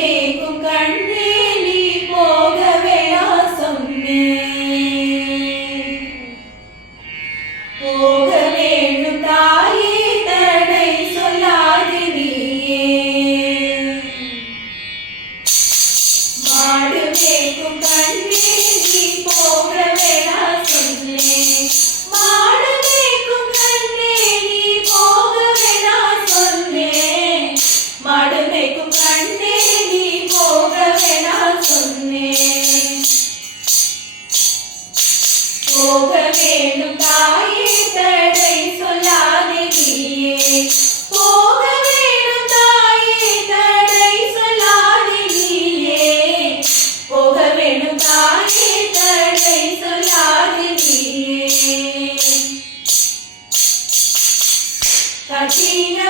மேய்க்கும் கண்ணே நீ போக வேணா சொன்னேன். போக வேண்டும் தாயே தடை சொல்லாதே நீயே. மாடு மேய்க்கும் கண்ணே நீ போக வேணா சொன்னேன். மாடு மேய்க்கும் கண்ணே நீ போக வேணா சொன்னேன். மாடு மேய்க்கும் கண்ணே நீ போக வேணா சொன்னேன். போக வேண்டும் தாயே தடை சொல்லாதே நீயே. போக வேண்டும் தாயே தடை சொல்லாதே நீயே. போக வேண்டும் தாயே தடை சொல்லாதே நீயே. கட்டின